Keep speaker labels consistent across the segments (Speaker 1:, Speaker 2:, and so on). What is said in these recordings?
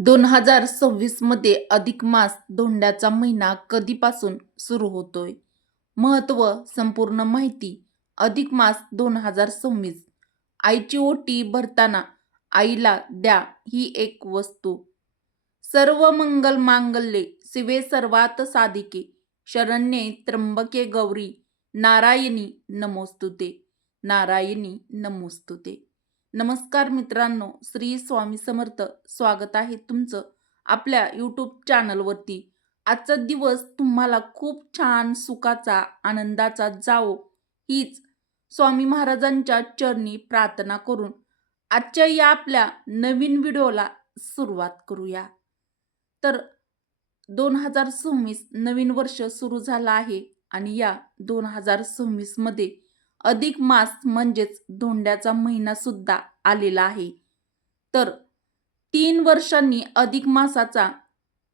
Speaker 1: दोन हजार सव्वीसमध्ये अधिक मास धोंड्याचा महिना कधीपासून सुरू होतोय? महत्त्व संपूर्ण माहिती अधिक मास दोन हजार सव्वीस. आईची ओटी भरताना आईला द्या ही एक वस्तू. सर्व मंगल मांगल्ये शिवे सर्वात साधिके. शरण्ये त्र्यंबके गौरी. नारायणी नमोस्तुते. नारायणी नमोस्तुते. नमस्कार मित्रांनो श्री स्वामी समर्थ स्वागत आहे तुमचं आपल्या यूट्यूब चॅनलवरती आजचा दिवस तुम्हाला खूप छान सुखाचा आनंदाचा जावो हीच स्वामी महाराजांच्या चरणी प्रार्थना करून आजच्या या आपल्या नवीन व्हिडिओला सुरुवात करूया. तर दोन हजार सव्वीस नवीन वर्ष सुरू झालं आहे आणि या दोन हजार सव्वीसमध्ये अधिक मास म्हणजेच धोंड्याचा महिना सुद्धा आलेला आहे. तर तीन वर्षांनी अधिक मासाचा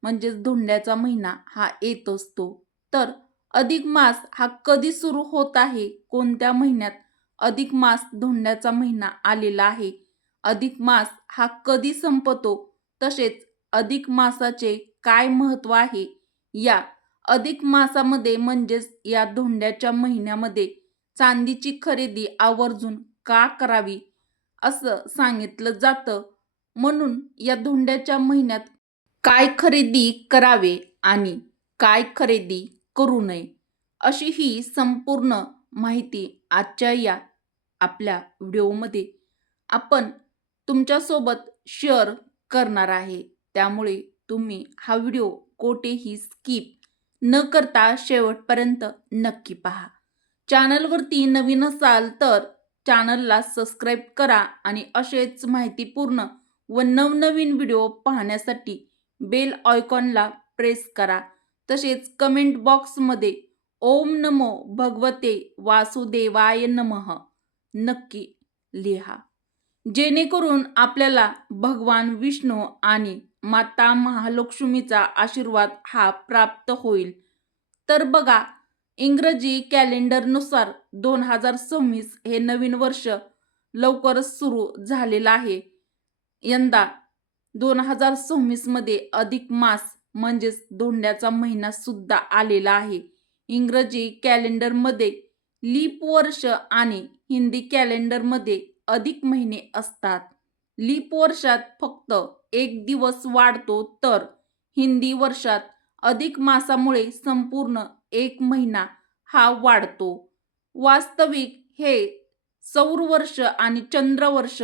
Speaker 1: म्हणजेच धोंड्याचा महिना हा येत असतो. तर अधिक मास हा कधी सुरू होत आहे? कोणत्या महिन्यात अधिक मास धोंड्याचा महिना आलेला आहे? अधिक मास हा कधी संपतो? तसेच अधिक मासाचे काय महत्त्व आहे? या अधिक मासामध्ये म्हणजेच या धोंड्याच्या महिन्यामध्ये चांदीची खरेदी आवर्जून का करावी? असं सांगितलं जातं. म्हणून या धोंड्याच्या महिन्यात काय खरेदी करावे आणि काय खरेदी करू नये अशी ही संपूर्ण माहिती आजच्या या आपल्या व्हिडिओमध्ये आपण तुमच्यासोबत शेअर करणार आहे. त्यामुळे तुम्ही हा व्हिडिओ कोठेही स्किप न करता शेवटपर्यंत नक्की पहा. चॅनलवरती नवीन असाल तर चॅनलला सबस्क्राईब करा आणि असेच माहितीपूर्ण व नवनवीन व्हिडिओ पाहण्यासाठी बेल ऑयकॉनला प्रेस करा. तसेच कमेंट बॉक्समध्ये ओम नमो भगवते वासुदेवाय नमः नक्की लिहा. जेणेकरून आपल्याला भगवान विष्णू आणि माता महालक्ष्मीचा आशीर्वाद हा प्राप्त होईल. तर बघा इंग्रजी कॅलेंडरनुसार दोन हजार सव्वीस हे नवीन वर्ष लवकरच सुरू झालेलं आहे. यंदा दोन हजार सव्वीसमध्ये अधिक मास म्हणजेच धोंड्याचा महिना सुद्धा आलेला आहे. इंग्रजी कॅलेंडरमध्ये लीप वर्ष आणि हिंदी कॅलेंडरमध्ये अधिक महिने असतात. लीप वर्षात फक्त एक दिवस वाढतो तर हिंदी वर्षात अधिक मासामुळे संपूर्ण एक महिना हा वाढतो. वास्तविक हे सौर वर्ष आणि चंद्रवर्ष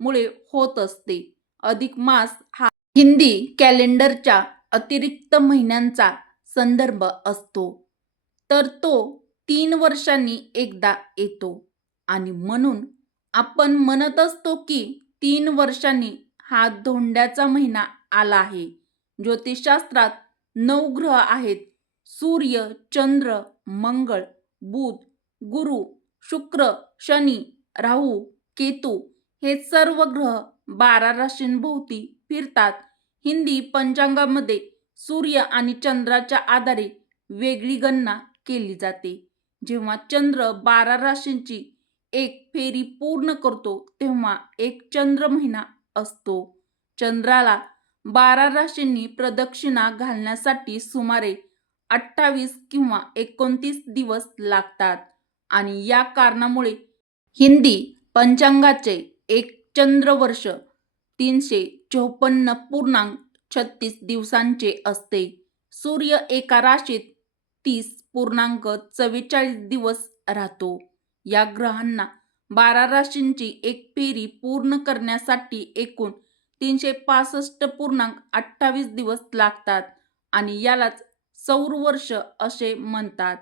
Speaker 1: मुळे होत असते. अधिक मास हा हिंदी कॅलेंडरच्या अतिरिक्त महिन्यांचा संदर्भ असतो. तर तो तीन वर्षांनी एकदा येतो. आणि म्हणून आपण म्हणत असतो की तीन वर्षांनी हा धोंड्याचा महिना आला आहे. ज्योतिषशास्त्रात नऊ ग्रह आहेत. सूर्य चंद्र मंगळ बुध गुरु शुक्र शनी राहू केतू हे सर्व ग्रह बारा राशींभोवती फिरतात. हिंदी पंचांगामध्ये सूर्य आणि चंद्राच्या आधारे वेगळी गणना केली जाते. जेव्हा चंद्र बारा राशींची एक फेरी पूर्ण करतो तेव्हा एक चंद्र महिना असतो. चंद्राला बारा राशींनी प्रदक्षिणा घालण्यासाठी सुमारे अठ्ठावीस किंवा एकोणतीस दिवस लागतात. आणि या कारणामुळे हिंदी पंचांगाचे एक चंद्रवर्ष तीनशे चौपन्न पूर्णांक छत्तीस दिवसांचे असते. सूर्य एका राशीत तीस पूर्णांक चव्वेचाळीस दिवस राहतो. या ग्रहांना बारा राशींची एक फेरी पूर्ण करण्यासाठी एकूण तीनशे पासष्ट पूर्णांक अठ्ठावीस दिवस लागतात आणि यालाच सौरवर्ष असे म्हणतात.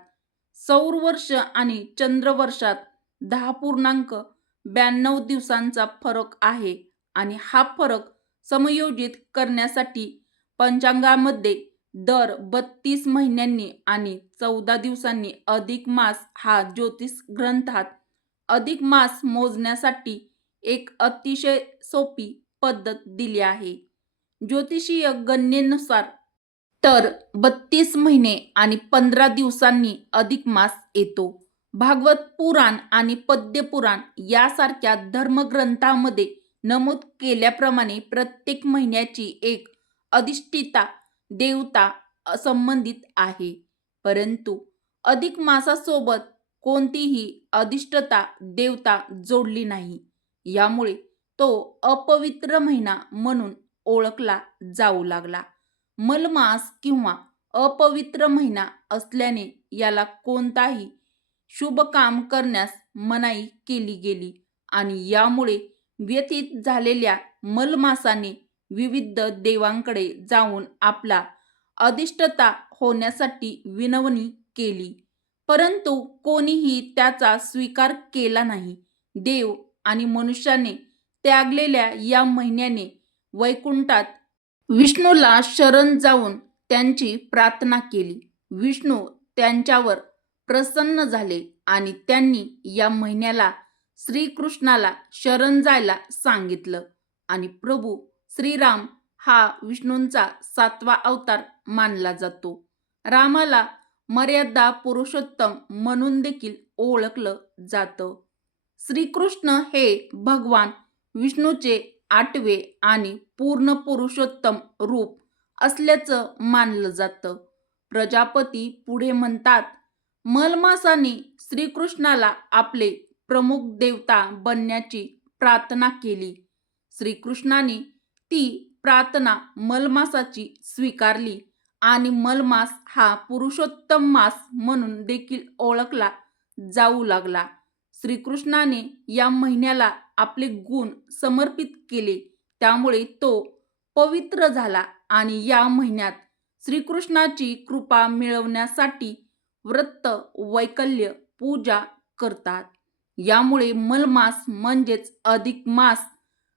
Speaker 1: सौरवर्ष आणि चंद्रवर्षात दहा पूर्णांक ब्याण्णव दिवसांचा फरक आहे आणि हा फरक समयोजित करण्यासाठी पंचांगामध्ये दर बत्तीस महिन्यांनी आणि चौदा दिवसांनी अधिक मास हा ज्योतिष ग्रंथात अधिक मास मोजण्यासाठी एक अतिशय सोपी पद्धत दिली आहे. ज्योतिषीय गणनेनुसार तर बत्तीस महिने आणि पंधरा दिवसांनी अधिक मास येतो. भागवत पुराण आणि पद्यपुराण यासारख्या धर्मग्रंथामध्ये नमूद केल्याप्रमाणे प्रत्येक महिन्याची एक अधिष्ठिता देवता संबंधित आहे. परंतु अधिक मासासोबत कोणतीही अधिष्ठता देवता जोडली नाही. यामुळे तो अपवित्र महिना म्हणून ओळखला जाऊ लागला. मलमास किंवा अपवित्र महिना असल्याने याला कोणताही शुभ काम करण्यास मनाई केली गेली आणि यामुळे व्यतीत झालेल्या मलमासाने विविध देवांकडे जाऊन आपला अधिष्ठता होण्यासाठी विनवणी केली. परंतु कोणीही त्याचा स्वीकार केला नाही. देव आणि मनुष्याने त्यागलेल्या या महिन्याने वैकुंठात विष्णूला शरण जाऊन त्यांची प्रार्थना केली. विष्णू त्यांच्यावर प्रसन्न झाले आणि त्यांनी या महिन्याला श्रीकृष्णाला शरण जायला सांगितलं आणि प्रभू श्रीराम हा विष्णूंचा सातवा अवतार मानला जातो. रामाला मर्यादा पुरुषोत्तम म्हणून देखील ओळखलं जातं. श्रीकृष्ण हे भगवान विष्णूचे आठवे आणि पूर्ण पुरुषोत्तम रूप असल्याचं मानलं जातं. प्रजापती पुढे म्हणतात मलमासाने श्रीकृष्णाला आपले प्रमुख देवता बनण्याची प्रार्थना केली. श्रीकृष्णाने ती प्रार्थना मलमासाची स्वीकारली आणि मलमास हा पुरुषोत्तम मास म्हणून देखील ओळखला जाऊ लागला. श्रीकृष्णाने या महिन्याला आपले गुण समर्पित केले. त्यामुळे तो पवित्र झाला आणि या महिन्यात श्रीकृष्णाची कृपा मिळवण्यासाठी व्रत वैकल्य पूजा करतात. यामुळे मलमास म्हणजेच अधिक मास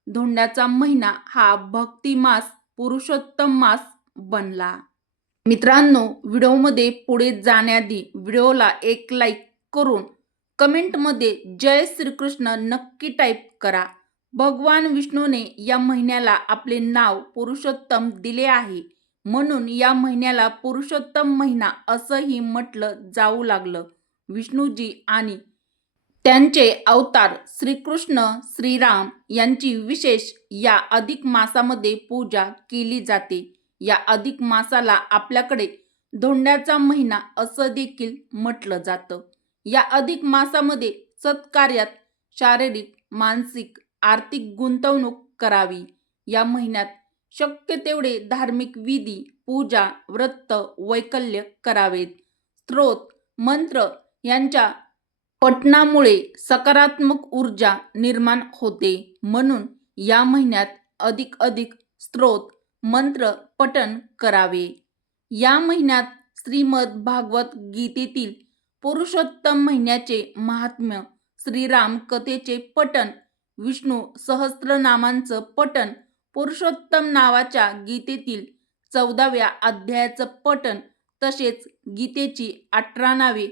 Speaker 1: धोंड्याचा महिना हा भक्ती मास पुरुषोत्तम मास बनला. मित्रांनो व्हिडिओमध्ये पुढे जाण्याआधी व्हिडिओला एक लाईक करून कमेंटमध्ये जय श्रीकृष्ण नक्की टाईप करा. भगवान विष्णूने या महिन्याला आपले नाव पुरुषोत्तम दिले आहे. म्हणून या महिन्याला पुरुषोत्तम महिना असंही म्हटलं जाऊ लागलं. विष्णूजी आणि त्यांचे अवतार श्रीकृष्ण श्रीराम यांची विशेष या अधिक मासामध्ये पूजा केली जाते. या अधिक मासाला आपल्याकडे धोंड्याचा महिना असं देखील म्हटलं जातं. या अधिक मासामध्ये सत्कार्यात शारीरिक मानसिक आर्थिक गुंतवणूक करावी. या महिन्यात शक्य तेवढे धार्मिक विधी पूजा व्रत वैकल्य करावेत. स्त्रोत मंत्र यांच्या पठणामुळे सकारात्मक ऊर्जा निर्माण होते. म्हणून या महिन्यात अधिक अधिक स्त्रोत मंत्र पठण करावे. या महिन्यात श्रीमद भागवत गीतेतील पुरुषोत्तम महिन्याचे महात्म्य श्रीराम कथेचे पठण. विष्णू सहस्त्रनामांचं पठण. पुरुषोत्तम नावाच्या गीतेतील चौदाव्या अध्यायाचं पठण. तसेच गीतेची अठरा नावे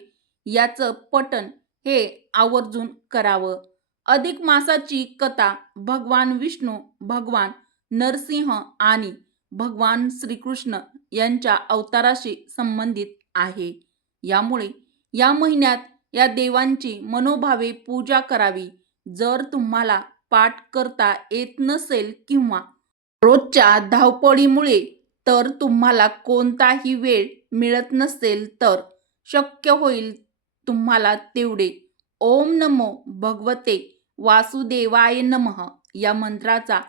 Speaker 1: याचं पठण हे आवर्जून करावं. अधिक मासाची कथा भगवान विष्णू भगवान नरसिंह आणि भगवान श्रीकृष्ण यांच्या अवताराशी संबंधित आहे. यामुळे या महिन्यात या देवांची मनोभावे पूजा करावी. जर तुम्हाला पाठ करता येत नसेल किंवा रोजच्या धावपळीमुळे तर तुम्हाला कोणताही वेळ मिळत नसेल तर शक्य होईल तुम्हाला तेवढे. ओम नमो भगवते वासुदेवाय नमः या मंत्राचा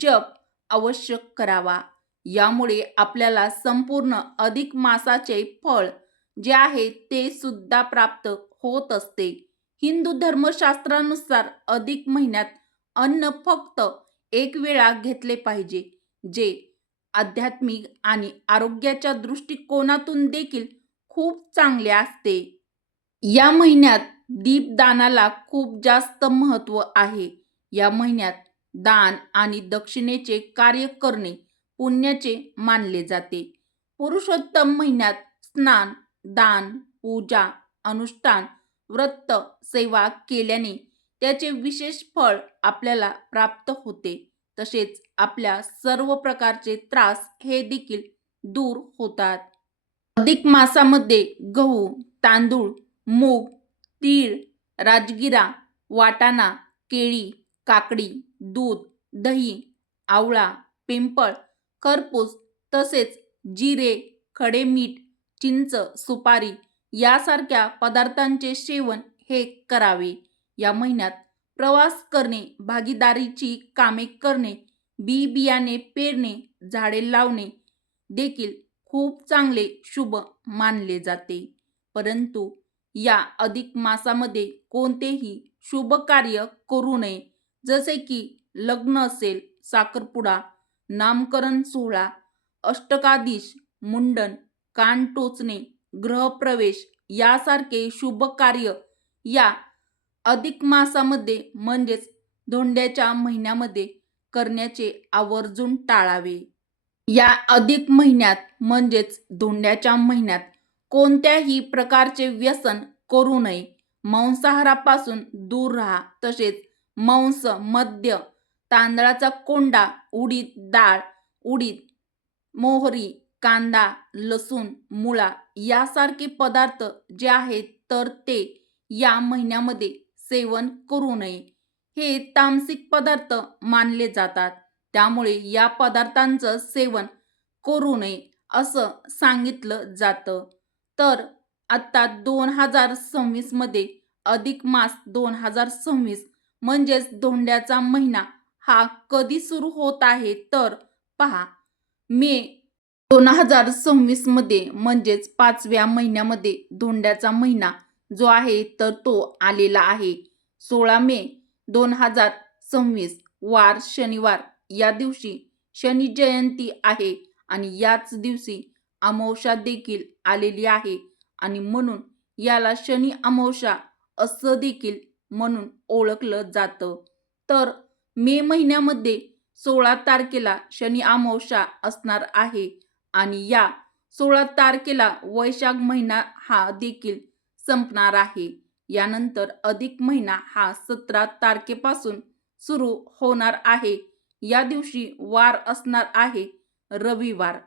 Speaker 1: जप आवश्यक करावा. यामुळे आपल्याला संपूर्ण अधिक मासाचे फळ जे आहे ते सुद्धा प्राप्त होत असते. हिंदू धर्मशास्त्रानुसार अधिक महिन्यात अन्न फक्त एक वेळा घेतले पाहिजे जे आध्यात्मिक आणि आरोग्याच्या दृष्टिकोनातून देखील खूप चांगले असते. या महिन्यात दीपदानाला खूप जास्त महत्त्व आहे. या महिन्यात दान आणि दक्षिणेचे कार्य करणे पुण्याचे मानले जाते. पुरुषोत्तम महिन्यात स्नान दान पूजा अनुष्ठान व्रत सेवा केल्याने त्याचे विशेष फळ आपल्याला प्राप्त होते. तसेच आपल्या सर्व प्रकारचे त्रास हे देखील दूर होतात. अधिक मासामध्ये गहू तांदूळ मूग तीळ राजगिरा वाटाणा केळी काकडी दूध दही आवळा पिंपळ खरपूस तसेच जिरे खडे मीठ चिंच सुपारी यासारख्या पदार्थांचे सेवन हे करावे. या महिन्यात प्रवास करणे भागीदारीची कामे करणे बी बियाणे पेरणे झाडे लावणे देखील खूप चांगले शुभ मानले जाते. परंतु या अधिक मासामध्ये कोणतेही शुभ कार्य करू नये. जसे की लग्न असेल साखरपुडा नामकरण सोहळा अष्टकाधीश मुंडन कान टोचणे ग्रहप्रवेश यासारखे शुभ कार्य या अधिक मासामध्ये म्हणजेच धोंड्याच्या महिन्यामध्ये करण्याचे आवर्जून टाळावे. या अधिक महिन्यात म्हणजेच धोंड्याच्या महिन्यात कोणत्याही प्रकारचे व्यसन करू नये. मांसाहारापासून दूर राहा. तसेच मांस मद्य तांदळाचा कोंडा उडीद डाळ उडीद मोहरी कांदा लसूण मुळा यासारखे पदार्थ जे आहेत तर ते या महिन्यामध्ये सेवन करू नये. हे तामसिक पदार्थ मानले जातात. त्यामुळे या पदार्थांचं सेवन करू नये असं सांगितलं जातं. तर आत्ता दोन हजार सव्वीसमध्ये अधिक मास दोन हजार सव्वीस म्हणजेच धोंड्याचा महिना हा कधी सुरू होत आहे तर पहा. मे दोन हजार सव्वीसमध्ये म्हणजेच पाचव्या महिन्यामध्ये धोंड्याचा महिना जो आहे तर तो आलेला आहे. सोळा मे दोन हजार सव्वीस वार शनिवार. या दिवशी शनी जयंती आहे आणि याच दिवशी अमावस्या देखील आलेली आहे आणि म्हणून याला शनी अमावस्या असं देखील म्हणून ओळखलं जातं. तर मे महिन्यामध्ये सोळा तारखेला शनी अमावस्या असणार आहे. आणि या सोळा तारखेला वैशाख महिना हा देखील संपणार आहे. यानंतर अधिक महिना हा सतरा तारखेपासून सुरू होणार आहे. या दिवशी वार असणार आहे रविवार.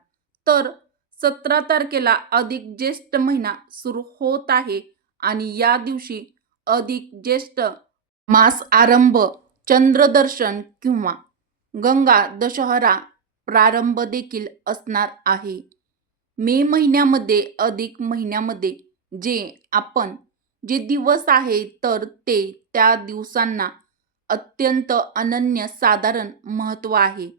Speaker 1: तर सतरा तारखेला अधिक ज्येष्ठ महिना सुरू होत आहे आणि या दिवशी अधिक ज्येष्ठ मास आरंभ चंद्रदर्शन किंवा गंगा दशहरा प्रारंभ देखील असणार आहे. मे महिन्यामध्ये अधिक महिन्यामध्ये जे आपण जे दिवस आहे तर ते त्या दिवसांना अत्यंत अनन्य साधारण महत्त्व आहे.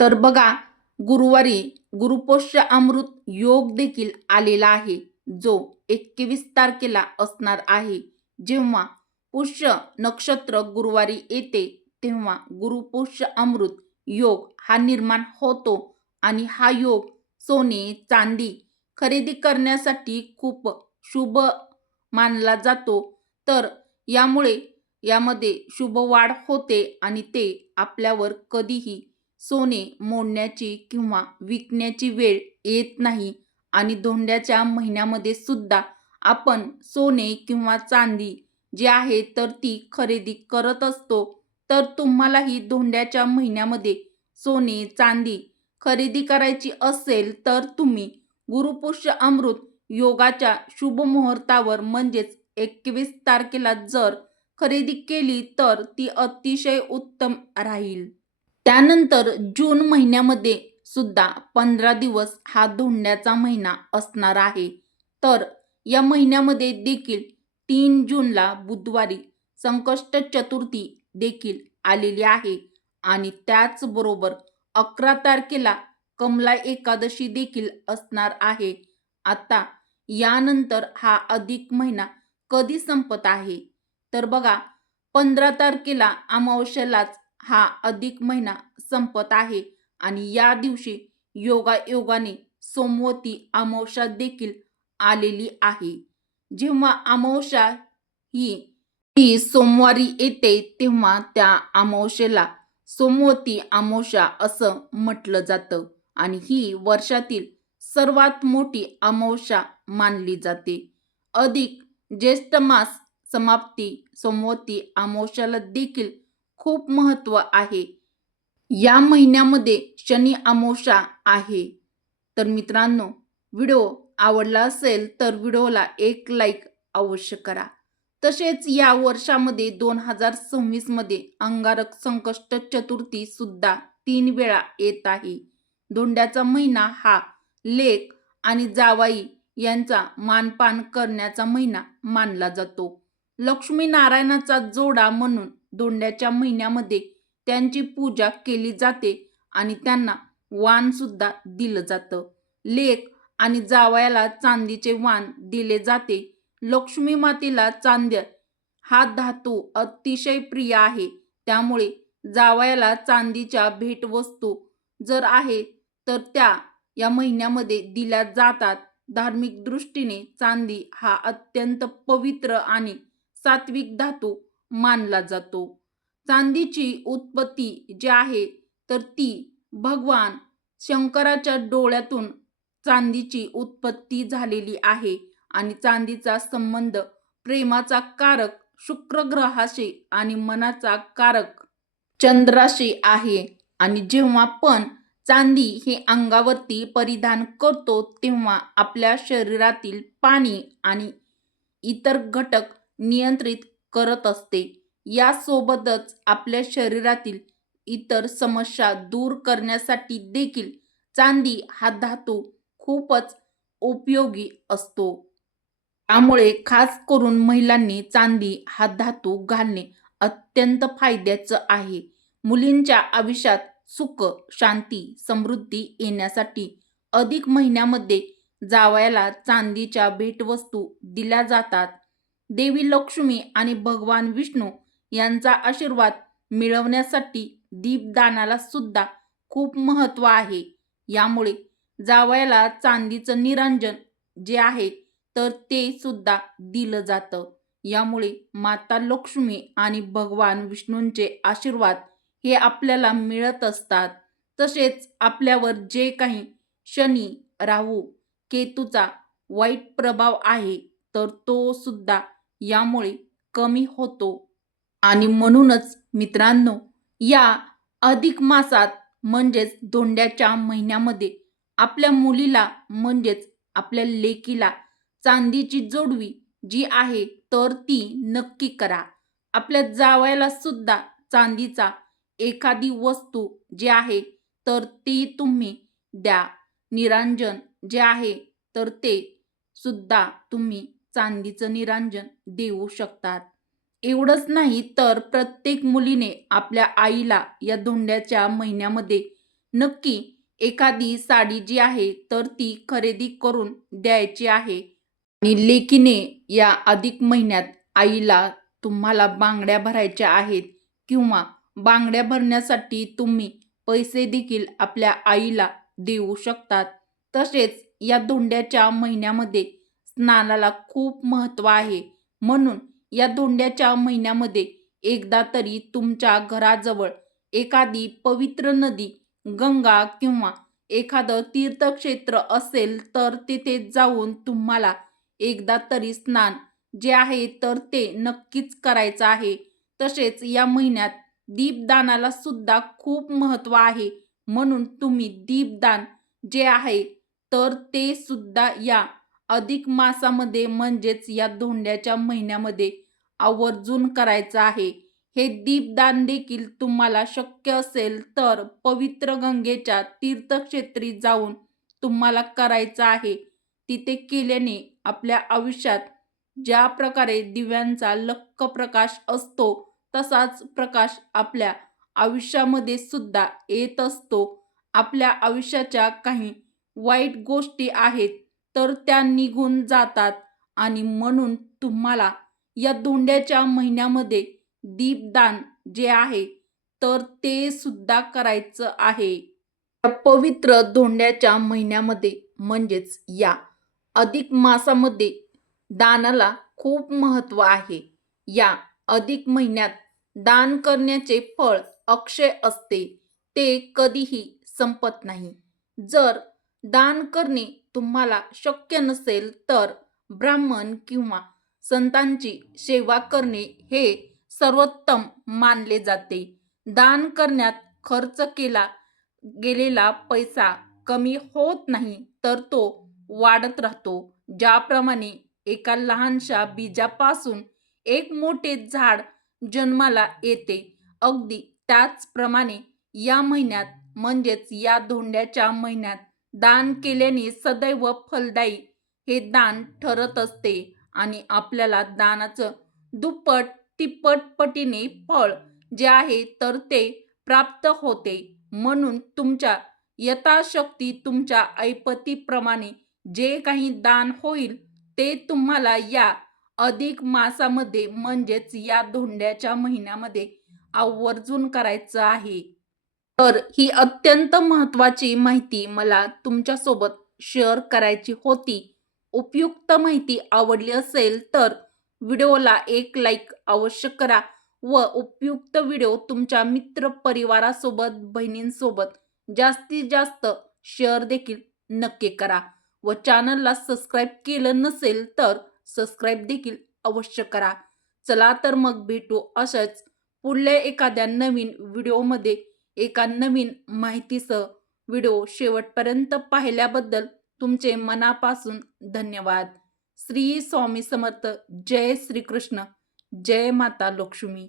Speaker 1: तर बघा गुरुवारी गुरुपोष्य अमृत योग देखील आलेला आहे जो एकवीस तारखेला असणार आहे. जेव्हा पुष्य नक्षत्र गुरुवारी येते तेव्हा गुरुपुष्य अमृत योग हा निर्माण होतो आणि हा योग सोने चांदी खरेदी करण्यासाठी खूप शुभ मानला जातो. तर यामुळे यामध्ये शुभ वाढ होते आणि ते आपल्यावर कधीही सोने मोडण्याची किंवा विकण्याची वेळ येत नाही आणि धोंड्याच्या महिन्यामध्ये सुद्धा आपण सोने किंवा चांदी जी आहे तर ती खरेदी करत असतो. तर तुम्हालाही धोंड्याच्या महिन्यामध्ये सोने चांदी खरेदी करायची असेल तर तुम्ही गुरुपुष्य अमृत योगाच्या शुभ मुहूर्तावर म्हणजेच एकवीस तारखेला जर खरेदी केली तर ती अतिशय उत्तम राहील. त्यानंतर जून महिन्यामध्ये सुद्धा पंधरा दिवस हा धोंड्याचा महिना असणार आहे. तर या महिन्यामध्ये देखील तीन जूनला बुधवारी संकष्ट चतुर्थी देखील आलेली आहे. आणि त्याचबरोबर अकरा तारखेला कमला एकादशी देखील असणार आहे. आता यानंतर हा अधिक महिना कधी संपत आहे? तर बघा पंधरा तारखेला अमावस्यालाच हा अधिक महिना संपत आहे. आणि या दिवशी योगायोगाने सोमवती अमावस्या देखील आलेली आहे. जेव्हा अमावस्या ही ती सोमवारी येते तेव्हा त्या अमावस्येला सोमवती अमावस्या असं म्हटलं जातं आणि ही वर्षातील सर्वात मोठी अमावस्या मानली जाते. अधिक ज्येष्ठ मास समाप्ती सोमवती अमावस्याला देखील खूप महत्त्व आहे. या महिन्यामध्ये शनी अमावस्या आहे. तर मित्रांनो व्हिडिओ आवडला असेल तर व्हिडिओला एक लाईक अवश्य करा. तसेच या वर्षामध्ये दोन हजार सव्वीसमध्ये अंगारक संकष्ट चतुर्थी सुद्धा तीन वेळा येत आहे. धोंड्याचा महिना हा लेक आणि जावाई यांचा मानपान करण्याचा महिना मानला जातो. लक्ष्मी नारायणाचा जोडा म्हणून धोंड्याच्या महिन्यामध्ये त्यांची पूजा केली जाते आणि त्यांना वान सुद्धा दिलं जातं. लेक आणि जावयाला चांदीचे वाण दिले जाते. लक्ष्मी मातेला चांद्य हा धातू अतिशय प्रिय आहे. त्यामुळे जावयाला चांदीच्या भेटवस्तू जर आहे तर त्या या महिन्यामध्ये दिल्या जातात. धार्मिक दृष्टीने चांदी हा अत्यंत पवित्र आणि सात्विक धातू मानला जातो. चांदीची उत्पत्ती जी आहे तर ती भगवान शंकराच्या डोळ्यातून चांदीची उत्पत्ती झालेली आहे. आणि चांदीचा संबंध प्रेमाचा कारक शुक्र ग्रहाशी आणि मनाचा कारक चंद्राशी आहे. आणि जेव्हा पण चांदी हे अंगावरती परिधान करतो तेव्हा आपल्या शरीरातील पाणी आणि इतर घटक नियंत्रित करत असते. यासोबतच आपल्या शरीरातील इतर समस्या दूर करण्यासाठी देखील चांदी हा धातू खूपच उपयोगी असतो. त्यामुळे खास करून महिलांनी चांदी हा धातू घालणे अत्यंत फायद्याचं आहे. मुलींच्या आयुष्यात सुख शांती समृद्धी येण्यासाठी अधिक महिन्यामध्ये जावयाला चांदीच्या भेटवस्तू दिल्या जातात. देवी लक्ष्मी आणि भगवान विष्णू यांचा आशीर्वाद मिळवण्यासाठी दीपदानाला सुद्धा खूप महत्त्व आहे. यामुळे जावयाला चांदीचं निरांजन जे आहे तर ते सुद्धा दिलं जातं. यामुळे माता लक्ष्मी आणि भगवान विष्णूंचे आशीर्वाद हे आपल्याला मिळत असतात. तसेच आपल्यावर जे काही शनी राहू केतूचा वाईट प्रभाव आहे तर तो सुद्धा यामुळे कमी होतो. आणि म्हणूनच मित्रांनो या अधिक मासात म्हणजेच धोंड्याच्या महिन्यामध्ये आपल्या मुलीला म्हणजेच आपल्या लेकीला चांदीची जोडवी जी आहे तर ती नक्की करा. आपल्या जावयाला सुद्धा चांदीचा एखादी वस्तू जी आहे तर ती तुम्ही द्या. निरांजन जे आहे तर ते सुद्धा तुम्ही चांदीचं निरांजन देऊ शकतात. एवढंच नाही तर प्रत्येक मुलीने आपल्या आईला या धोंड्याच्या महिन्यामध्ये नक्की एखादी साडी जी आहे तर ती खरेदी करून द्यायची आहे. आणि लेकीने या अधिक महिन्यात आईला तुम्हाला बांगड्या भरायच्या आहेत किंवा बांगड्या भरण्यासाठी तुम्ही पैसे देखील आपल्या आईला देऊ शकतात. तसेच या धोंड्याच्या महिन्यामध्ये स्नानाला खूप महत्त्व आहे. म्हणून या धोंड्याच्या महिन्यामध्ये एकदा तरी तुमच्या घराजवळ एखादी पवित्र नदी गंगा किंवा एखादं तीर्थक्षेत्र असेल तर तिथे जाऊन तुम्हाला एकदा तरी स्नान जे आहे तर ते नक्कीच करायचं आहे. तसेच या महिन्यात दीपदानाला सुद्धा खूप महत्त्व आहे. म्हणून तुम्ही दीपदान जे आहे तर ते सुद्धा या अधिक मासामध्ये म्हणजेच या धोंड्याच्या महिन्यामध्ये आवर्जून करायचं आहे. हे दीपदान देखील तुम्हाला शक्य असेल तर पवित्र गंगेच्या तीर्थक्षेत्री जाऊन तुम्हाला करायचं आहे. तिथे केल्याने आपल्या आयुष्यात ज्या प्रकारे दिव्यांचा लक्क प्रकाश असतो तसाच प्रकाश आपल्या आयुष्यामध्ये सुद्धा येत असतो. आपल्या आयुष्याच्या काही वाईट गोष्टी आहेत तर त्या निघून जातात आणि म्हणून तुम्हाला या धोंड्याच्या महिन्यामध्ये दीपदान जे आहे तर ते सुद्धा करायचं आहे. या पवित्र धोंड्याच्या महिन्यामध्ये म्हणजेच या. अधिक मासामध्ये दानाला खूप महत्त्व आहे. या अधिक महिन्यात दान करण्याचे फळ अक्षय असते ते कधीही संपत नाही. जर दान करणे तुम्हाला शक्य नसेल तर ब्राह्मण किंवा संतांची सेवा करणे हे सर्वोत्तम मानले जाते. दान करण्यात खर्च केला गेलेला पैसा कमी होत नाही तर तो वाढत राहतो. ज्याप्रमाणे एका लहानशा बीजापासून एक मोठे झाड जन्माला येते. अगदी त्याचप्रमाणे या महिन्यात म्हणजेच या धोंड्याच्या महिन्यात दान केल्याने सदैव फलदायी हे दान ठरत असते आणि आपल्याला दानाचं दुप्पट तिप्पट पटीने फळ जे आहे तर ते प्राप्त होते. म्हणून तुमच्या यथाशक्ती तुमच्या ऐपतीप्रमाणे जे काही दान होईल ते तुम्हाला या अधिक मासामध्ये म्हणजेच या धोंड्याच्या महिन्यामध्ये आवर्जून करायचं आहे. तर ही अत्यंत महत्त्वाची माहिती मला तुमच्यासोबत शेअर करायची होती. उपयुक्त माहिती आवडली असेल तर व्हिडिओला एक लाईक अवश्य करा व उपयुक्त व्हिडिओ तुमच्या मित्र परिवारासोबत बहिणींसोबत जास्तीत जास्त शेअर देखील नक्की करा. व चॅनलला सबस्क्राईब केलं नसेल तर सबस्क्राईब देखील अवश्य करा. चला तर मग भेटू अशाच पुढल्या एखाद्या नवीन व्हिडिओमध्ये. एका नवीन माहितीसह व्हिडिओ शेवटपर्यंत पाहिल्याबद्दल तुमचे मनापासून धन्यवाद. श्री स्वामी समर्थ. जय श्रीकृष्ण. जय माता लक्ष्मी.